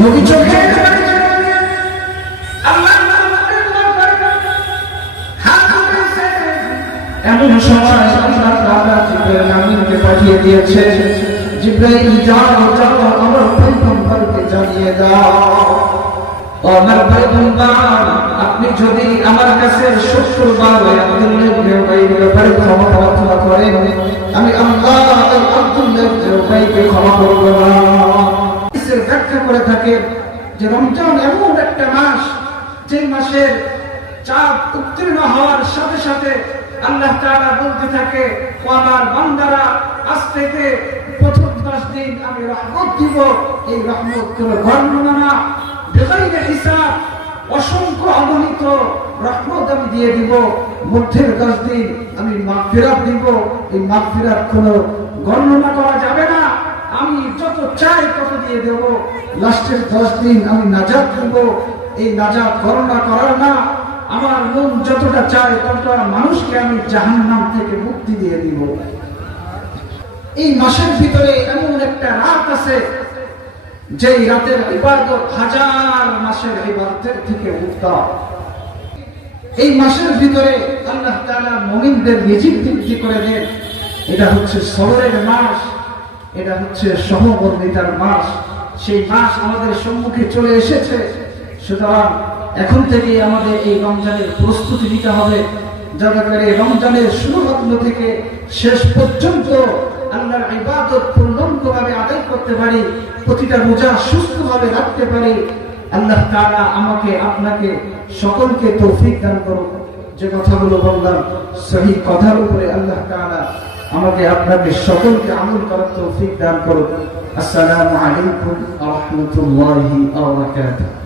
নবী চোখে এমন সময় আল্লাহ তাআলা জিবরাইল আমিনকে পাঠিয়ে দিয়েছে, জিবরাইল যাও যাও আমার পয়গম্বরকে জানিয়ে দাও, আমার পয়গম্বর আপনি যদি আমার কাছে শুক্রবার আব্দুল্লাহ ইবনে উবাইর ব্যাপারে ক্ষমা প্রার্থনা করেন, আমি আল্লাহ আব্দুল্লাহ ইবনে উবাইরকে ক্ষমা করব না। ইসের ব্যাখ্যা করে থাকে যে রমজান এমন একটা মাস যে মাসের চাঁদ উত্তীর্ণ হওয়ার সাথে সাথে আল্লাহ তাআলা বলতে থাকে, ও আমার বান্দারা আজ থেকে প্রথম 10 দিন আমি রহমত দিব, এই রহমত কোনো গণনা না, বেগাইরে হিসাব অসংখ্য অগণিত রহমত আমি দিয়ে দিব। মধ্যের 10 দিন আমি মাগফিরাত দিব, এই মাগফিরাত কোনো গণনা করা যাবে না, আমি যত চাই তত দিয়ে দেব। লাস্টের 10 দিন আমি নাজাত দিব, এই নাজাত গণনা করার না, আমার মন যতটা চায় ততটা মানুষকে আমি জাহান্নাম থেকে মুক্তি দিয়ে দিব। এই মাসের ভিতরে এমন একটা রাত আছে যে রাতের ইবাদত হাজার মাসের ইবাদতের থেকে উত্তম। এই মাসের ভিতরে আল্লাহ তাআলা মুমিনদের রিজিক বৃদ্ধি করে দেন। এটা হচ্ছে সবরের মাস, এটা হচ্ছে সহমর্মিতার মাস। সেই মাস আমাদের সম্মুখে চলে এসেছে, সুতরাং এখন থেকে আমাদের এই রমজানের প্রস্তুতি নিতে হবে, যাতে করে রমজানের শুরু লগ্ন থেকে শেষ পর্যন্ত আল্লাহর ইবাদত পূর্ণাঙ্গভাবে আদায় করতে পারি, প্রতিটা রোজা সুস্থভাবে রাখতে পারি। আল্লাহ তাআলা আমাকে আপনাকে সকলকে তৌফিক দান করুন। যে কথাগুলো বললাম সহিহ কথার উপরে আল্লাহ তাআলা আমাকে আপনাকে সকলকে আমল করার তৌফিক দান করুন। আসসালামু আলাইকুম ওয়া রাহমাতুল্লাহি ওয়া বারাকাতুহু।